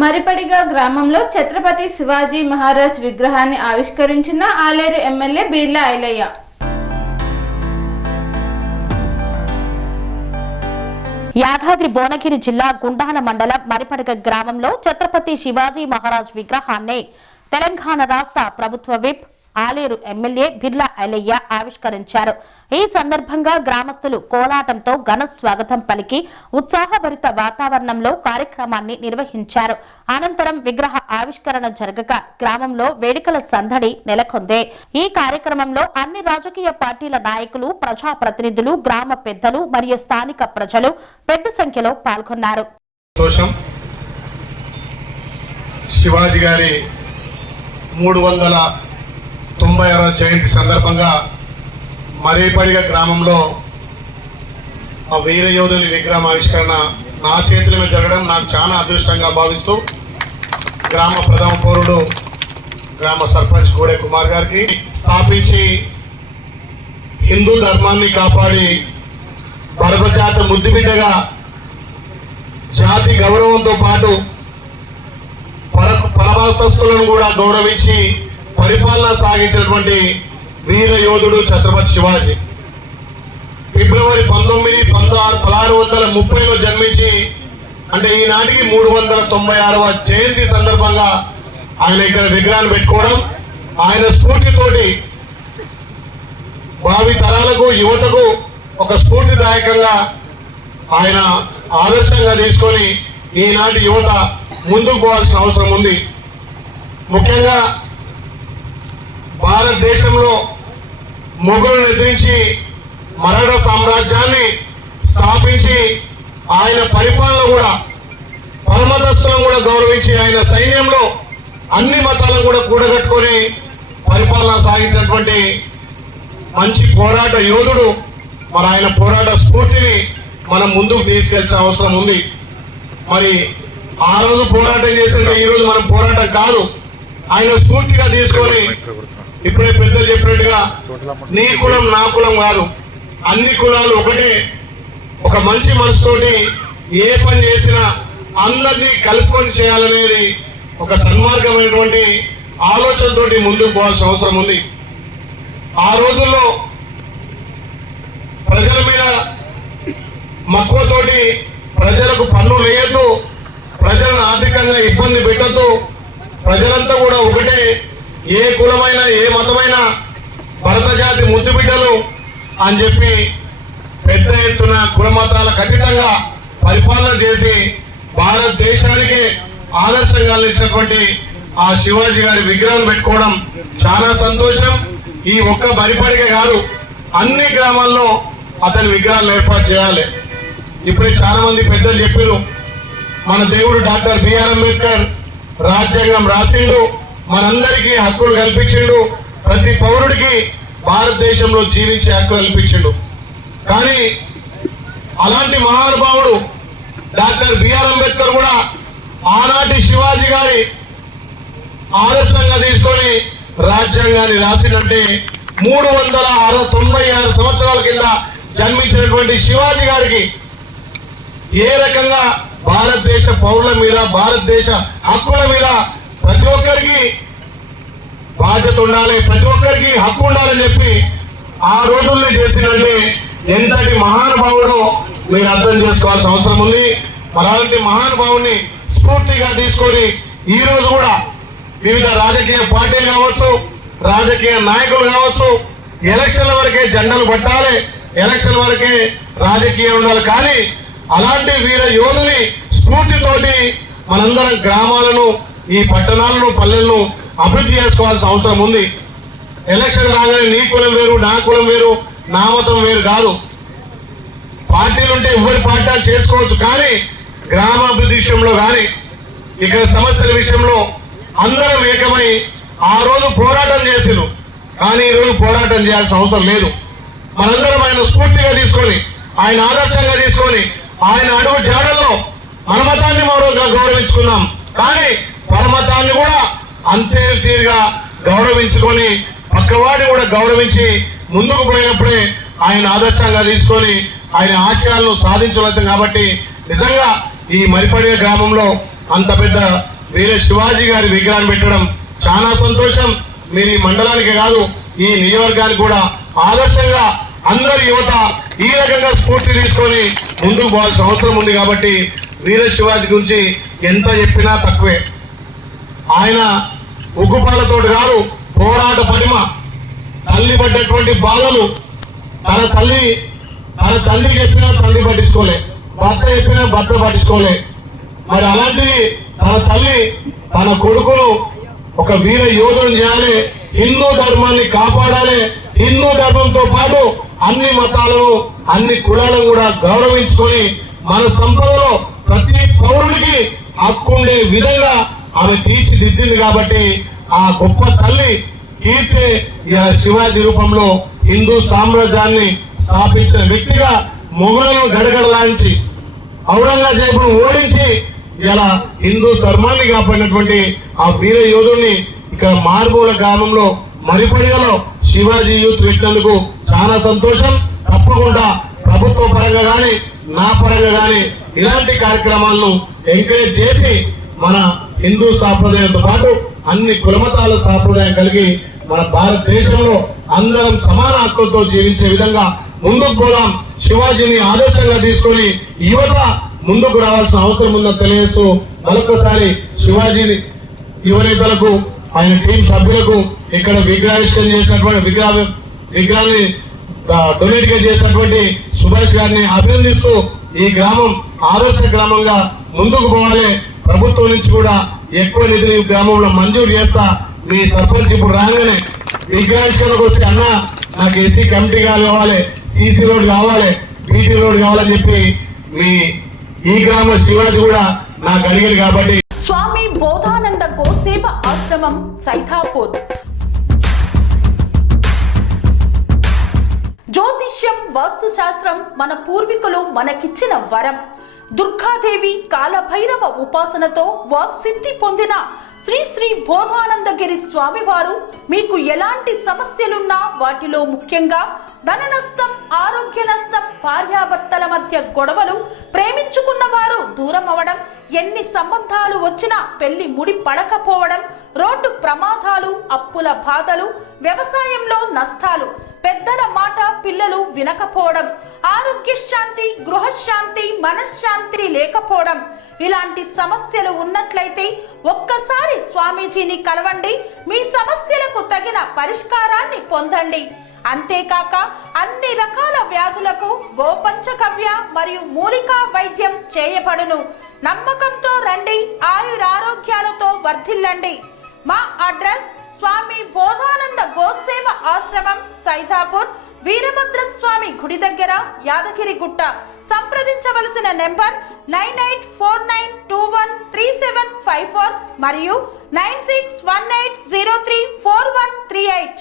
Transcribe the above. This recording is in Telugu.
మరిపడిగ గ్రామంలో ఛత్రపతి శివాజీ మహారాజ్ విగ్రహాన్ని ఆవిష్కరించిన ఆలేరు ఎమ్మెల్యే బీర్లా ఐలయ్య. యాదాద్రి భువనగిరి జిల్లా గుండాల మండలం మరిపడిగ గ్రామంలో ఛత్రపతి శివాజీ మహారాజ్ విగ్రహాన్ని తెలంగాణ రాష్ట్ర ప్రభుత్వ విప్ ఆలేరు ఎమ్మెల్యే బిర్లా ఐలయ్య ఆవిష్కరించారు. ఈ సందర్భంగా గ్రామస్తులు కోలాటంతో ఘన స్వాగతం పలికి ఉత్సాహభరిత వాతావరణంలో కార్యక్రమాన్ని నిర్వహించారు. అనంతరం విగ్రహ ఆవిష్కరణ జరగగా గ్రామంలో వేడుకల సందడి నెలకొంది. ఈ కార్యక్రమంలో అన్ని రాజకీయ పార్టీల నాయకులు, ప్రజాప్రతినిధులు, గ్రామ పెద్దలు మరియు స్థానిక ప్రజలు పెద్ద సంఖ్యలో పాల్గొన్నారు. శివాజీ గారి 396వ జయంతి సందర్భంగా మరిపడిగ గ్రామంలో ఆ వీర యోధుని విగ్రహం ఆవిష్కరణ నా చేతుల మీద జరగడం నాకు చాలా అదృష్టంగా భావిస్తూ గ్రామ ప్రథమ పౌరుడు గ్రామ సర్పంచ్ గోడే కుమార్ గారికి స్థాపించి హిందూ ధర్మాన్ని కాపాడి భరత జాతి ముద్దుబిడ్డగా జాతి గౌరవంతో పాటు పరమతస్తులను కూడా గౌరవించి పరిపాలన సాగించినటువంటి వీర యోధుడు ఛత్రపతి శివాజీ. ఫిబ్రవరి 19, 1630లో జన్మించి అంటే ఈనాటికి 396వ జయంతి సందర్భంగా ఆయన ఇక్కడ విగ్రహాన్ని పెట్టుకోవడం, ఆయన స్ఫూర్తితోటి భావి తరాలకు యువతకు ఒక స్ఫూర్తిదాయకంగా ఆయన ఆదర్శంగా తీసుకొని ఈనాటి యువత ముందుకు పోవాల్సిన అవసరం ఉంది. ముఖ్యంగా భారతదేశంలో మొఘలులను ఎదిరించి మరాఠా సామ్రాజ్యాన్ని స్థాపించి ఆయన పరిపాలన కూడా పరమతస్తులను కూడా గౌరవించి ఆయన సైన్యంలో అన్ని మతాలను కూడా కూడగట్టుకొని పరిపాలన సాగించినటువంటి మంచి పోరాట యోధుడు. మరి ఆయన పోరాట స్ఫూర్తిని మనం ముందుకు తీసుకెళ్లాల్సిన అవసరం ఉంది. మరి ఆ రోజు పోరాటం చేసినట్టు ఈ రోజు మనం పోరాటం కాదు, ఆయన స్ఫూర్తిగా తీసుకొని ఇప్పుడే పెద్దలు చెప్పినట్టుగా నీ కులం నా కులం కాదు, అన్ని కులాలు ఒకటే, ఒక మంచి మనసుతోటి ఏ పని చేసినా అందరినీ కలుపుకొని చేయాలనేది ఒక సన్మార్గమైనటువంటి ఆలోచనతోటి ముందుకు పోవాల్సిన అవసరం ఉంది. ఆ రోజుల్లో ప్రజల మీద మక్కువతోటి ప్రజలకు పన్నులు వేయద్దు, ప్రజలను ఆర్థికంగా ఇబ్బంది పెట్టద్దు, ప్రజలంతా కూడా ఒకటే, ఏ కులమైనా ఏ మతమైనా భరత జాతి ముద్దు బిడ్డలు అని చెప్పి పెద్ద ఎత్తున కుల మతాలకు అతీతంగా పరిపాలన చేసి భారతదేశానికి ఆదర్శంగా నిలిచినటువంటి ఆ శివాజీ గారి విగ్రహం పెట్టుకోవడం చాలా సంతోషం. ఈ ఒక్క మరిపడిగే కాదు, అన్ని గ్రామాల్లో అతని విగ్రహాలు ఏర్పాటు చేయాలి. ఇప్పుడు చాలా మంది పెద్దలు చెప్పారు, మన దేవుడు డాక్టర్ బిఆర్ అంబేద్కర్ రాజ్యాంగం రాసిండు, మనందరికీ హక్కులు కల్పించిండు, ప్రతి పౌరుడికి భారతదేశంలో జీవించే హక్కు కల్పించిండు. కానీ అలాంటి మహానుభావుడు డాక్టర్ బిఆర్ అంబేద్కర్ కూడా ఆనాటి శివాజీ గారి ఆదర్శంగా తీసుకొని రాజ్యాంగాన్ని రాసినంటే 396 సంవత్సరాల కింద జన్మించినటువంటి శివాజీ గారికి ఏ రకంగా భారతదేశ పౌరుల మీద, భారతదేశ హక్కుల మీద ప్రతి ఒక్కరికి బాధ్యత ఉండాలి, ప్రతి ఒక్కరికి హక్కు ఉండాలని చెప్పి ఆ రోజుల్లో చేసినంటే ఎంతటి మహానుభావుడో మీరు అర్థం చేసుకోవాల్సిన అవసరం ఉంది. మరి అలాంటి మహానుభావుని స్ఫూర్తిగా తీసుకొని ఈ రోజు కూడా వివిధ రాజకీయ పార్టీలు కావచ్చు, రాజకీయ నాయకులు కావచ్చు, ఎలక్షన్ల వరకే జెండాలు పట్టాలి, ఎలక్షన్ వరకే రాజకీయం ఉండాలి. కానీ అలాంటి వీర యోధుని స్ఫూర్తితోటి మనందరం గ్రామాలను, ఈ పట్టణాలను, పల్లెలను అభివృద్ధి చేసుకోవాల్సిన అవసరం ఉంది. ఎలక్షన్ రాగానే నీ కులం వేరు, నా కులం వేరు, నా మతం వేరు కాదు. పార్టీలు ఉంటే ఎవరి పార్టీలు చేసుకోవచ్చు, కానీ గ్రామాభివృద్ధి విషయంలో కానీ ఇక్కడ సమస్యల విషయంలో అందరం ఏకమై ఆ రోజు పోరాటం చేసిను. కానీ ఈ రోజు పోరాటం చేయాల్సిన అవసరం లేదు. మనందరం ఆయన స్ఫూర్తిగా తీసుకొని, ఆయన ఆదర్శంగా తీసుకొని, ఆయన అడుగు జాడల్లో మన మతాన్ని మరోగా గౌరవించుకున్నాం. కానీ పరమతాన్ని కూడా అంతే తీరుగా గౌరవించుకొని పక్కవాడిని కూడా గౌరవించి ముందుకు పోయినప్పుడే ఆయన ఆదర్శంగా తీసుకొని ఆయన ఆశయాలను సాధించగలుగుతాం. కాబట్టి నిజంగా ఈ మరిపడిగ గ్రామంలో అంత పెద్ద వీర శివాజీ గారి విగ్రహాన్ని పెట్టడం చాలా సంతోషం. మీరు ఈ మండలానికి కాదు ఈ నియోజకవర్గానికి కూడా ఆదర్శంగా అందరి యువత ఈ రకంగా స్ఫూర్తి తీసుకొని ముందుకు పోవాల్సిన అవసరం ఉంది. కాబట్టి వీర శివాజీ గురించి ఎంత చెప్పినా తక్కువే. ఆయన ఉగ్గుపాలతో కాదు, పోరాట పటిమ, తల్లి పడ్డటువంటి బాధలు, తన తల్లికి చెప్పినా తల్లి పట్టించుకోలే, భర్త చెప్పినా భర్త పట్టించుకోలే. మరి అలాంటి తన తల్లి తన కొడుకును ఒక వీర యోధుని చేయాలి, హిందూ ధర్మాన్ని కాపాడాలి, హిందూ ధర్మంతో పాటు అన్ని మతాలను అన్ని కులాలను కూడా గౌరవించుకొని మన సంపదలో ప్రతి పౌరుడికి హక్కుండే విధంగా ఆమె తీర్చిదిద్దింది. కాబట్టి ఆ గొప్ప తల్లి కీర్తి శివాజీ రూపంలో హిందూ సామ్రాజ్యాన్ని స్థాపించిన వ్యక్తిగా మొఘలులను గడగడలాంచి ఔరంగజేబును ఓడించి ఇలా హిందూ ధర్మాన్ని కాపాడినటువంటి ఆ వీర యోధుడిని ఇక్కడ మార్మూల గ్రామంలో మరిపడిగలో శివాజీ యూత్ పెట్టినందుకు చాలా సంతోషం. తప్పకుండా ప్రభుత్వ పరంగా కానీ నా పరంగా కానీ ఇలాంటి కార్యక్రమాలను ఎంకరేజ్ చేసి మన హిందూ సాంప్రదాయంతో పాటు అన్ని కులమతాల సాంప్రదాయం కలిగి మన భారతదేశంలో అందరం సమాన హక్కులతో జీవించే విధంగా ముందుకు పోదాం. శివాజీని ఆదర్శంగా తీసుకొని యువత ముందుకు రావాల్సిన అవసరం ఉందని తెలియజేస్తూ మరొకసారి శివాజీని యువనేతలకు ఆయన టీం సభ్యులకు ఇక్కడ విగ్రహావిష్కరణ చేసినటువంటి విగ్రహాన్ని డొనేట్ గా చేసినటువంటి సుభాష్ గారిని అభినందిస్తూ ఈ గ్రామం ఆదర్శ గ్రామంగా ముందుకు పోవాలి. ప్రభుత్వం నుంచి కూడా ఎక్కువ నిధులు ఈ గ్రామంలో మంజూరు చేస్తా. మీ సర్పంచ్ ఇప్పుడు రాగానే విగ్రహావిష్కరణకు వస్తే అన్న నాకు ఏసీ కమిటీ కావాలి, సీసీ రోడ్ కావాలి, బీటీ రోడ్ కావాలని చెప్పి మీ ఈ గ్రామ శివాజీ కూడా నాకు అడిగారు. కాబట్టి స్వామి బోధానంద గోసేవ ఆశ్రమం సైతాపూర్. జ్యోతిష్యం, వాస్తుశాస్త్రం మన పూర్వీకులు మనకిచ్చిన వరం. దుర్గాదేవి, కాలభైరవ ఉపాసనతో వాక్సిద్ధి పొందిన శ్రీ శ్రీ బోధానందగిరి స్వామివారు మీకు ఎలాంటి సమస్యలున్నా, వాటిలో ముఖ్యంగా ధన నష్టం, ఆరోగ్య నష్టం, భార్యాభర్తల మధ్య గొడవలు, ప్రేమించుకున్న వారు దూరం అవడం, ఎన్ని సంబంధాలు వచ్చినా పెళ్లి ముడి పడకపోవడం, రోడ్డు ప్రమాదాలు, అప్పుల బాధలు, వ్యవసాయంలో నష్టాలు, పెద్దల మాట పిల్లలు వినకపోవడం, ఆరోగ్య శాంతి, గృహశాంతి, మనశ్శాంతి లేకపోవడం, ఇలాంటి సమస్యలు ఉన్నట్లయితే ఒక్కసారి స్వామీజీని కలవండి. మీ సమస్యలకు తగిన పరిష్కారాన్ని పొందండి. అంతేకాక అన్ని రకాల వ్యాధులకు గోపంచకవ్య మరియు మూలికా వైద్యం చేయబడును. నమ్మకంతో రండి, ఆయురారోగ్యాలతో వర్ధిల్లండి. మా అడ్రస్ స్వామి బోధానంద గోసేవ ఆశ్రమం సైతాపూర్, వీరభద్రస్వామి గుడి దగ్గర, యాదగిరిగుట్ట. సంప్రదించవలసిన నెంబర్ 9849213754 మరియు 9618034138.